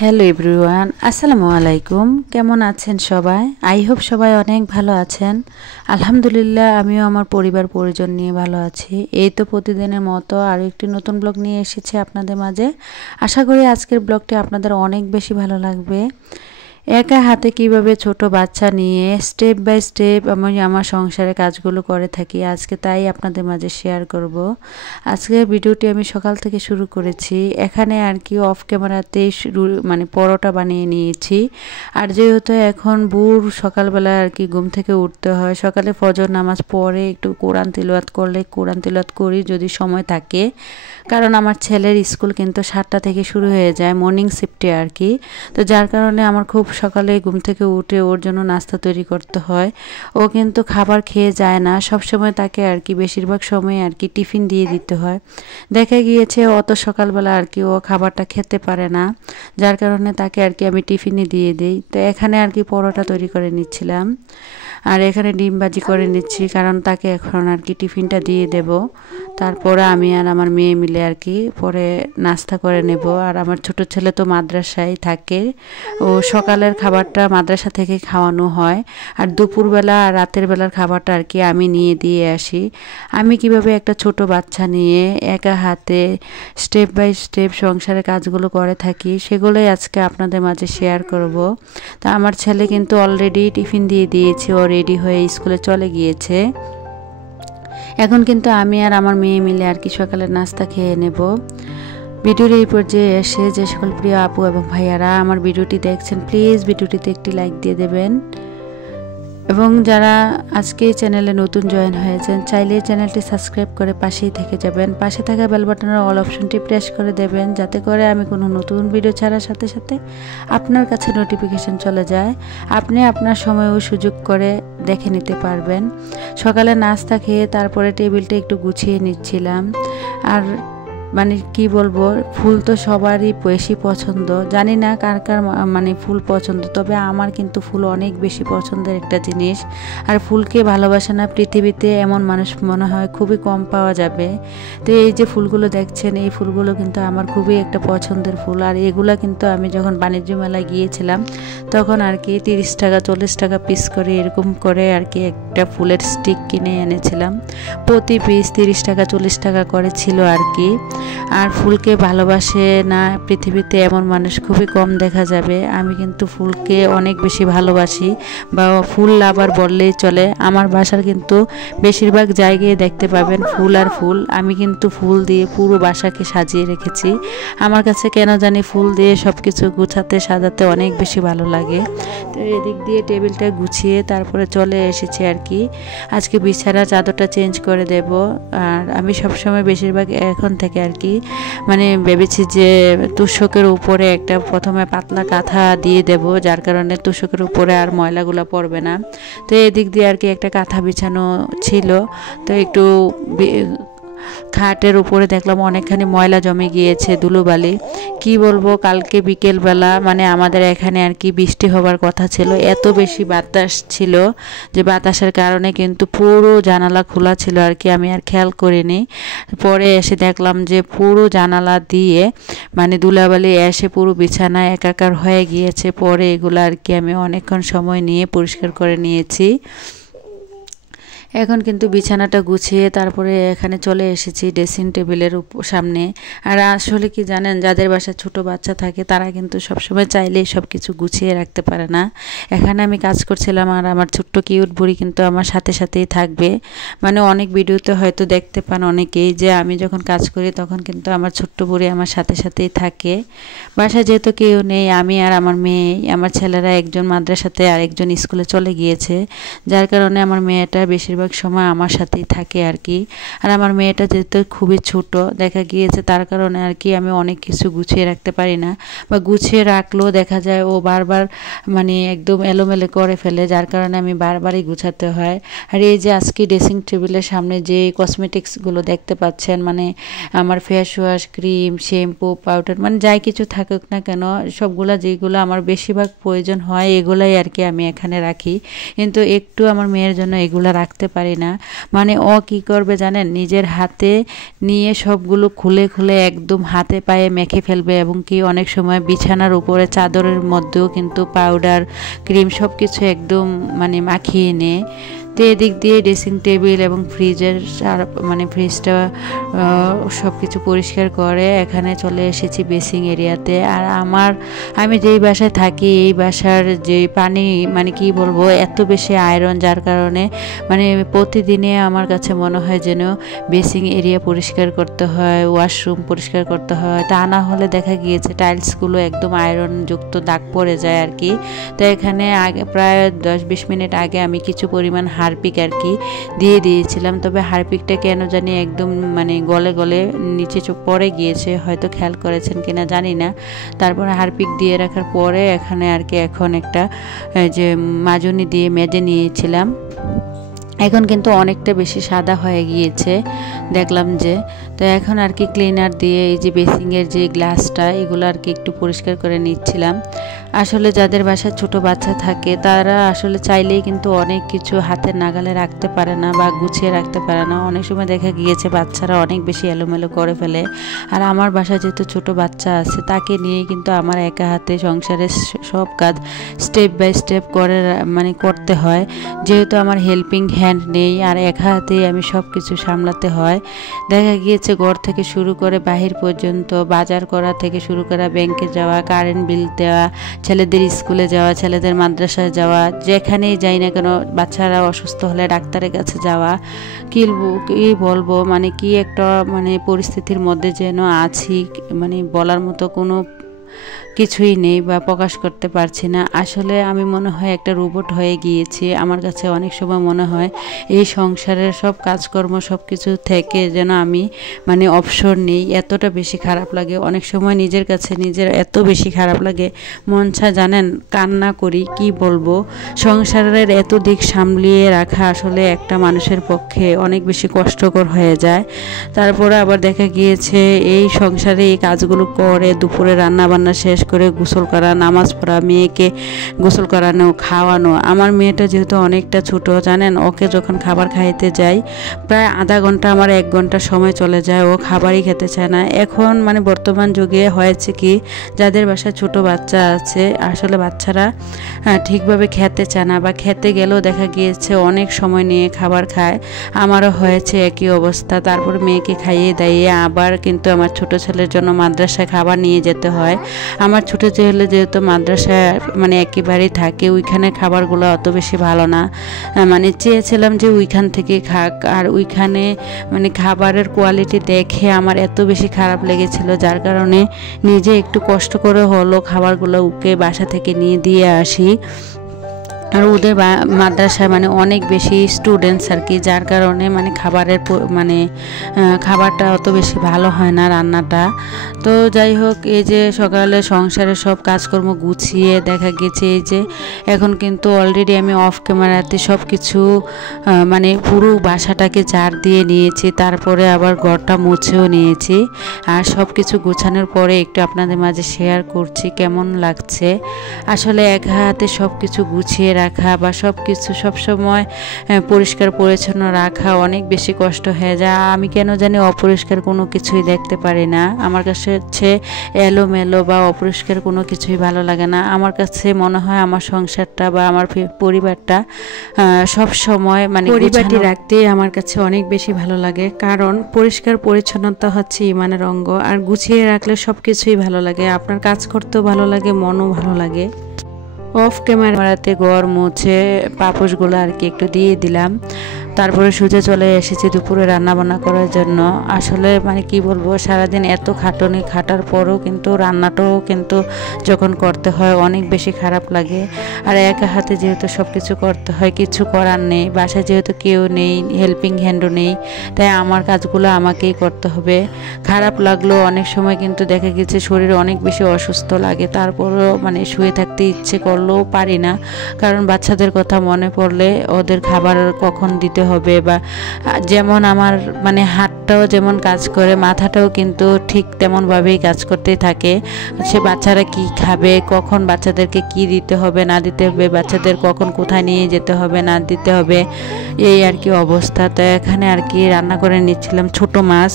Hello everyone, আসসালামু আলাইকুম। কেমন আছেন সবাই? আই হোপ সবাই অনেক ভালো আছেন। আলহামদুলিল্লাহ, আমিও আমার পরিবার পরিজন নিয়ে ভালো আছি। এই তো প্রতিদিনের মতো আরও একটি নতুন ব্লগ নিয়ে এসেছি আপনাদের মাঝে। আশা করি আজকের ব্লগটি আপনাদের অনেক বেশি ভালো লাগবে। একা হাতে কিভাবে ছোট বাচ্চা নিয়ে স্টেপ বাই স্টেপ আমি আমার সংসারের কাজগুলো করে থাকি, আজকে তাই আপনাদের মাঝে শেয়ার করব। আজকের ভিডিওটি আমি সকাল থেকে শুরু করেছি। এখানে আর কি অফ ক্যামেরাতেই পরোটা বানিয়ে নিয়েছি। আর যেহেতু এখন সকালবেলা আর কি ঘুম থেকে উঠতে হয়, সকালে ফজর নামাজ পড়ে একটু কোরআন তিলাওয়াত করলে কোরআন তিলাওয়াত করি যদি সময় থাকে, কারণ আমার ছেলের স্কুল কিন্তু 7টা থেকে শুরু হয়ে যায়, মর্নিং শিফটে আর কি। তো যার কারণে আমার খুব সকালে ঘুম থেকে উঠে ওর জন্য নাস্তা তৈরি করতে হয়। ও কিন্তু খাবার খেয়ে যায় না, সব সময় তাকে আর কি বেশিরভাগ সময় আর কি টিফিন দিয়ে দিতে হয়। দেখা গিয়েছে অত সকালবেলা আর কি ও খাবারটা খেতে পারে না, যার কারণে তাকে আর কি আমি টিফিনে দিয়ে দিই। তো এখানে আর কি পরোটা তৈরি করে নিচ্ছিলাম, আর এখানে ডিম ভাজি করে নিচ্ছি, কারণ তাকে এখন আর কি টিফিনটা দিয়ে দেব। তারপরে আমি আর আমার মেয়ে মিলে আর কি পরে নাস্তা করে নেব। আর আমার ছোট ছেলে তো মাদ্রাসায় থাকে, ও সকালের খাবারটা মাদ্রাসা থেকে খাওয়ানো হয়, আর দুপুরবেলা আর রাতের বেলার খাবারটা আর কি আমি নিয়ে দিয়ে আসি। আমি কিভাবে একটা ছোট বাচ্চা নিয়ে একা হাতে স্টেপ বাই স্টেপ সংসারের কাজগুলো করে থাকি, সেগুলোই আজকে আপনাদের মাঝে শেয়ার করব। তা আমার ছেলে কিন্তু অলরেডি টিফিন দিয়ে দিয়েছে, ও রেডি হয়ে স্কুলে চলে গিয়েছে। এখন কিন্তু আমি আর আমার মেয়ে মিলে আর কি সকালের নাস্তা খেয়ে নেব। ভিডিওর এই পর্যায়ে এসে যে সকল প্রিয় আপু এবং ভাইয়ারা আমার ভিডিওটি দেখছেন, প্লিজ ভিডিওটিতে একটি লাইক দিয়ে দেবেন, এবং যারা আজকে চ্যানেলে নতুন জয়েন হয়েছেন চাইলে চ্যানেলটি সাবস্ক্রাইব করে পাশেই থেকে যাবেন। পাশে থাকা বেল বাটনের অল অপশনটি প্রেস করে দেবেন, যাতে করে আমি কোনো নতুন ভিডিও ছাড়ার সাথে সাথে আপনার কাছে নোটিফিকেশন চলে যায়, আপনি আপনার সময় ও সুযোগ করে দেখে নিতে পারবেন। সকালে নাস্তা খেয়ে তারপরে টেবিলটা একটু গুছিয়ে নিচ্ছিলাম। আর কি বলবো, ফুল তো সবারই বেশি পছন্দ, জানি না কার কার ফুল পছন্দ, তবে আমার কিন্তু ফুল অনেক বেশি পছন্দের একটা জিনিস। আর ফুলকে ভালোবাসে না পৃথিবীতে এমন মানুষ মনে হয় খুবই কম পাওয়া যাবে। তো এই যে ফুলগুলো দেখছেন, এই ফুলগুলো কিন্তু আমার খুবই একটা পছন্দের ফুল। আর এগুলা কিন্তু আমি যখন বাণিজ্য মেলায় গিয়েছিলাম তখন আর কি 30 টাকা 40 টাকা পিস করে এরকম করে আর কি একটা ফুলের স্টিক কিনে এনেছিলাম। প্রতি পিস 30 টাকা 40 টাকা করে ছিল আর কি। আর ফুলকে ভালোবাসে না পৃথিবীতে এমন মানুষ খুবই কম দেখা যাবে। আমি কিন্তু ফুলকে অনেক বেশি ভালোবাসি, বা ফুল লাভার বললেই চলে। আমার বাসার কিন্তু বেশিরভাগ জায়গায় দেখতে পাবেন ফুল আর ফুল। আমি কিন্তু ফুল দিয়ে পুরো বাসাকে সাজিয়ে রেখেছি। আমার কাছে কেন জানি ফুল দিয়ে সব কিছু গুছাতে সাজাতে অনেক বেশি ভালো লাগে। তো এদিক দিয়ে টেবিলটা গুছিয়ে তারপরে চলে এসেছি আর কি। আজকে বিছানা চাদরটা চেঞ্জ করে দেব। আর আমি সবসময় বেশিরভাগ এখন থেকে আর কি ভেবেছি যে তোশকের উপরে একটা প্রথমে পাতলা কাঁথা দিয়ে দেব, যার কারণে তোশকের উপরে আর ময়লাগুলো পড়বে না। তো এদিক দিয়ে আর কি একটা কাঁথা বিছানো ছিল, তো একটু খাটের উপরে দেখলাম অনেকখানি ময়লা জমে গিয়েছে, ধুলোবালি। কি বলবো, কালকে বিকেলবেলা আমাদের এখানে আর কি বৃষ্টি হবার কথা ছিল, এত বেশি বাতাস ছিল যে বাতাসের কারণে কিন্তু পুরো জানালা খোলা ছিল আর কি, আমি আর খেয়াল করিনি। পরে এসে দেখলাম যে পুরো জানালা দিয়ে ধুলাবালি এসে পুরো বিছানায় একাকার হয়ে গিয়েছে। পরে এগুলো আর কি আমি অনেকক্ষণ সময় নিয়ে পরিষ্কার করে নিয়েছি। এখন কিন্তু বিছানাটা গুছিয়ে তারপরে এখানে চলে এসেছি ড্রেসিং টেবিলের সামনে। আর আসলে কি জানেন, যাদের বাসায় ছোট বাচ্চা থাকে তারা কিন্তু সবসময় চাইলেই সব কিছু গুছিয়ে রাখতে পারে না। এখানে আমি কাজ করছিলাম, আর আমার ছোট্ট কিউট বুড়ি কিন্তু আমার সাথে সাথেই থাকবে। অনেক ভিডিওতে হয়তো দেখতে পান অনেকেই যে আমি যখন কাজ করি তখন কিন্তু আমার ছোট্ট বুড়ি আমার সাথে সাথেই থাকে। বাসায় যেহেতু কেউ নেই, আমি আর আমার মেয়ে, আমার ছেলেরা একজন মাদ্রাসাতে আর একজন স্কুলে চলে গিয়েছে, যার কারণে আমার মেয়েটা বেশিরভাগ সময় আমার সাথেই থাকে আর কি। আর আমার মেয়েটা যেহেতু খুবই ছোট দেখা গিয়েছে, তার কারণে আর কি আমি অনেক কিছু গুছিয়ে রাখতে পারি না, বা গুছিয়ে রাখলেও দেখা যায় ও বারবার একদম এলোমেলো করে ফেলে, যার কারণে আমি বারবারই গুছাতে হয়। আর এই যে আজকে ড্রেসিং টেবিলের সামনে যে কসমেটিক্সগুলো দেখতে পাচ্ছেন, আমার face wash, cream, shampoo, powder যাই কিছু থাকুক না কেন, সবগুলা যেগুলো আমার বেশিরভাগ প্রয়োজন হয় এগুলাই আর কি আমি এখানে রাখি। কিন্তু একটু আমার মেয়ের জন্য এগুলো রাখতে পারি না। মানে ও কি করবে জানেন, নিজের হাতে নিয়ে সবগুলো খুলে খুলে একদম হাতে পায়ে মেখে ফেলবে, এবং কি অনেক সময় বিছানার উপরে চাদরের মধ্যেও কিন্তু পাউডার ক্রিম সব কিছু একদম মানে মাখিয়ে নেয়। তো এদিক দিয়ে ড্রেসিং টেবিল এবং ফ্রিজের মানে ফ্রিজটা সব কিছু পরিষ্কার করে এখানে চলে এসেছি বেসিং এরিয়াতে। আর আমি যেই বাসায় থাকি এই বাসার যে পানি মানে কি বলবো এত বেশি আয়রন, যার কারণে মানে প্রতিদিনে আমার কাছে মনে হয় যেন বেসিং এরিয়া পরিষ্কার করতে হয়, ওয়াশরুম পরিষ্কার করতে হয়। তা না হলে দেখা গিয়েছে টাইলসগুলো একদম আয়রনযুক্ত দাগ পড়ে যায় আর কি। তো এখানে আগে প্রায় 10-20 মিনিট আগে আমি কিছু পরিমাণ হারপিক আর কি দিয়ে দিয়েছিলাম, তবে হারপিকটা কেন জানি একদম মানে গলে গলে নিচে পড়ে গিয়েছে, হয়তো খেয়াল করেছেন কিনা জানি না। তারপরে হারপিক দিয়ে রাখার পরে এখানে আর কি এখন একটা যে মাজনি দিয়ে মেজে নিয়েছিলাম। এখন কিন্তু অনেকটা বেশি সাদা হয়ে গিয়েছে দেখলাম যে। তো এখন আর কি ক্লিনার দিয়ে এই যে বেসিংয়ের যে গ্লাসটা এগুলো আর কি একটু পরিষ্কার করে নিচ্ছিলাম। আসলে যাদের বাসায় ছোট বাচ্চা থাকে তারা আসলে চাইলেই কিন্তু অনেক কিছু হাতের নাগালে রাখতে পারে না বা গুছিয়ে রাখতে পারে না। অনেক সময় দেখা গিয়েছে বাচ্চারা অনেক বেশি এলোমেলো করে ফেলে। আর আমার বাসায় যেহেতু ছোট বাচ্চা আছে তাকে নিয়ে কিন্তু আমার একা হাতে সংসারের সব কাজ স্টেপ বাই স্টেপ করে মানে করতে হয়, যেহেতু আমার হেল্পিং হ্যান্ড নেই আর একা হাতেই আমি সব কিছু সামলাতে হয়। দেখা গিয়েছে ঘর থেকে শুরু করে বাহির পর্যন্ত, বাজার করা থেকে শুরু করে ব্যাংকে যাওয়া, কারেন্ট বিল দেওয়া, ছেলেদের স্কুলে যাওয়া, ছেলেদের মাদ্রাসায় যাওয়া, যেখানেই যাই না কেন বাচ্চারা অসুস্থ হলে ডাক্তারের কাছে যাওয়া, কি বলবো মানে কি একটা মানে পরিস্থিতির মধ্যে যেন আছি, মানে বলার মতো কোনো কিছুই নেই বা প্রকাশ করতে পারছি না। আসলে আমি মনে হয় একটা রোবট হয়ে গিয়েছি। আমার কাছে অনেক সময় মনে হয় এই সংসারের সব কাজকর্ম সব কিছু থেকে যেন আমি মানে অবসর নেই, এতটা বেশি খারাপ লাগে। অনেক সময় নিজের কাছে নিজের এত বেশি খারাপ লাগে, মন চায় জানেন কান্না করি। কি বলবো, সংসারের এত দিক সামলিয়ে রাখা আসলে একটা মানুষের পক্ষে অনেক বেশি কষ্টকর হয়ে যায়। তারপরে আবার দেখা গিয়েছে এই সংসারে এই কাজগুলো করে দুপুরে রান্না বান্না শেষ করে গোসল করা, নামাজ পড়া, মেয়েকে গোসল করানো, খাওয়ানো। আমার মেয়েটা যেহেতু অনেকটা ছোট জানেন, ওকে যখন খাবার খাইতে যাই প্রায় আধা ঘন্টা আমার 1 ঘন্টা সময় চলে যায়, ও খাবারই খেতে চায় না। এখন মানে বর্তমান যুগে হয়েছে কি, যাদের বাসায় ছোট বাচ্চা আছে আসলে বাচ্চারা ঠিকভাবে খেতে চায় না, বা খেতে গেলেও দেখা গিয়েছে অনেক সময় নিয়ে খাবার খায়। আমারও হয়েছে একই অবস্থা। তারপর মেয়েকে খাইয়ে দাইয়ে আবার কিন্তু আমার ছোট ছেলের জন্য মাদ্রাসায় খাবার নিয়ে যেতে হয়। আমার ছোট ছেলে যেহেতু মাদ্রাসায় মানে একেবারেই থাকে, ওইখানে খাবারগুলো অত বেশি ভালো না। মানে চেয়েছিলাম যে ওইখান থেকে খাক, আর ওইখানে মানে খাবারের কোয়ালিটি দেখে আমার এত বেশি খারাপ লেগেছিল, যার কারণে নিজে একটু কষ্ট করে হলো খাবারগুলো ওকে বাসা থেকে নিয়ে দিয়ে আসি। আর ওদের মাদ্রাসায় মানে অনেক বেশি স্টুডেন্টস আর কি, যার কারণে মানে মানে খাবারটা অত বেশি ভালো হয় না, রান্নাটা। তো যাই হোক, এই যে সকালে সংসারের সব কাজকর্ম গুছিয়ে দেখা গেছে এই যে এখন কিন্তু অলরেডি আমি অফ ক্যামেরাতে সব কিছু মানে পুরো বাসাটাকে ঝাড় দিয়ে নিয়েছি, তারপরে আবার ঘরটা মুছেও নিয়েছি। আর সব কিছু গুছানোর পরে একটু আপনাদের মাঝে শেয়ার করছি কেমন লাগছে। আসলে এক হাতে সব কিছু গুছিয়ে রাখা বা সব কিছু সবসময় পরিষ্কার পরিচ্ছন্ন রাখা অনেক বেশি কষ্ট হয়ে যায়। আমি কেন জানি অপরিষ্কার কোনো কিছুই দেখতে পারি না। আমার কাছে হচ্ছে এলোমেলো বা অপরিষ্কার কোনো কিছুই ভালো লাগে না। আমার কাছে মনে হয় আমার সংসারটা বা আমার পরিবারটা সব সময় মানে পরিপাটি রাখতে আমার কাছে অনেক বেশি ভালো লাগে, কারণ পরিষ্কার পরিচ্ছন্নতা হচ্ছে ইমানের অঙ্গ। আর গুছিয়ে রাখলে সব কিছুই ভালো লাগে, আপনার কাজ করতেও ভালো লাগে, মনও ভালো লাগে। অফ ক্যামেরাতে ঘর মুছে পাপোশগুলো আর কি একটু দিয়ে দিলাম। তারপরে সোজা চলে এসেছি দুপুরে রান্না বান্না করার জন্য। আসলে মানে কি বলবো, সারাদিন এত খাটুনি খাটার পরও কিন্তু রান্নাটাও কিন্তু যখন করতে হয় অনেক বেশি খারাপ লাগে। আর একা হাতে যেহেতু সব কিছু করতে হয়, কিছু করার নেই, বাসায় যেহেতু কেউ নেই, হেল্পিং হ্যান্ডও নেই, তাই আমার কাজগুলো আমাকেই করতে হবে। খারাপ লাগলেও অনেক সময় কিন্তু দেখা গেছে শরীর অনেক বেশি অসুস্থ লাগে, তারপরেও মানে শুয়ে থাকতে ইচ্ছে করলেও পারি না, কারণ বাচ্চাদের কথা মনে পড়লে ওদের খাবার কখন দিতে হবে, বা যেমন আমার মানে হাতটাও যেমন কাজ করে মাথাটাও কিন্তু ঠিক তেমনভাবেই কাজ করতেই থাকে। সে বাচ্চারা কি খাবে, কখন বাচ্চাদেরকে কি দিতে হবে না দিতে হবে, বাচ্চাদের কখন কোথায় নিয়ে যেতে হবে না দিতে হবে, এই আর কি অবস্থা। তো এখানে আর কি রান্না করে নিচ্ছিলাম ছোট মাছ।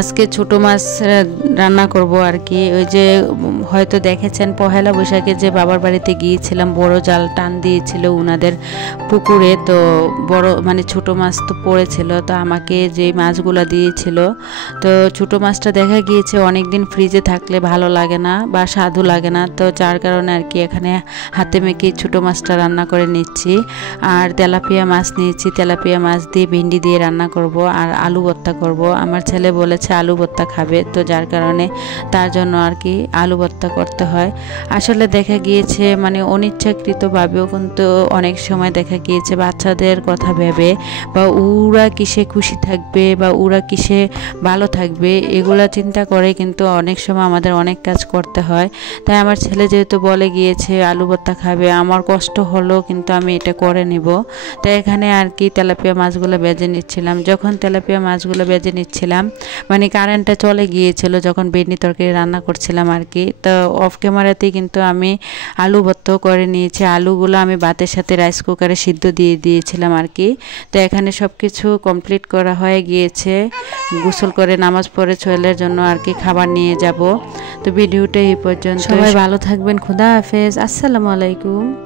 আজকে ছোট মাছ রান্না করব আর কি। ওই যে হয়তো দেখেছেন পহেলা বৈশাখে যে বাবার বাড়িতে গিয়েছিলাম, বড় জাল টান দিয়েছিল উনাদের পুকুরে, তো বড় মানে ছোট মাছ তো পড়েছিল, তো আমাকে যে মাছগুলো দিয়েছিল, তো ছোট মাছটা দেখা গিয়েছে অনেক দিন ফ্রিজে থাকলে ভালো লাগে না বা স্বাদও লাগে না, তো যার কারণে আর কি এখানে হাতে মেখে ছোট মাছটা রান্না করে নিচ্ছি। আর তেলাপিয়া মাছ নিয়েছি, তেলাপিয়া মাছ দিয়ে ভিন্ডি দিয়ে রান্না করব আর আলু ভর্তা করব। আমার ছেলে বলেছে আলু ভর্তা খাবে, তো যার কারণে তার জন্য আর কি আলু ভর্তা করতে হয়। আসলে দেখা গিয়েছে মানে অনিচ্ছাকৃতভাবেও কিন্তু অনেক সময় দেখা গিয়েছে বাচ্চাদের কথা ভেবে বা ওরা কিসে খুশি থাকবে বা ওরা কিসে ভালো থাকবে এগুলা চিন্তা করে কিন্তু অনেক সময় আমাদের অনেক কাজ করতে হয়। তাই আমার ছেলে যেহেতু বলে গিয়েছে আলু ভর্তা খাবে, আমার কষ্ট হলো কিন্তু আমি এটা করে নিব। তাই এখানে আর কি তেলাপিয়া মাছগুলো ভেজে নিচ্ছিলাম। যখন তেলাপিয়া মাছগুলো ভেজে নিচ্ছিলাম মানে কারেন্টটা চলে গিয়েছিল যখন বেডনি তরকারি রান্না করছিলাম আর কি, তো অফ ক্যামেরাতেই কিন্তু আমি আলু ভর্তাও করে নিয়েছি। আলুগুলো আমি ভাতের সাথে রাইস কুকারে সিদ্ধ দিয়ে দিয়েছিলাম আর কি। তো এখানে সব কিছু কমপ্লিট করা হয়ে গিয়েছে, গোসল করে নামাজ পড়ে ছেলের জন্য আর কি খাবার নিয়ে যাব। তো ভিডিওটা এই পর্যন্ত, সবাই ভালো থাকবেন, খুদা হাফেজ, আসসালামু আলাইকুম।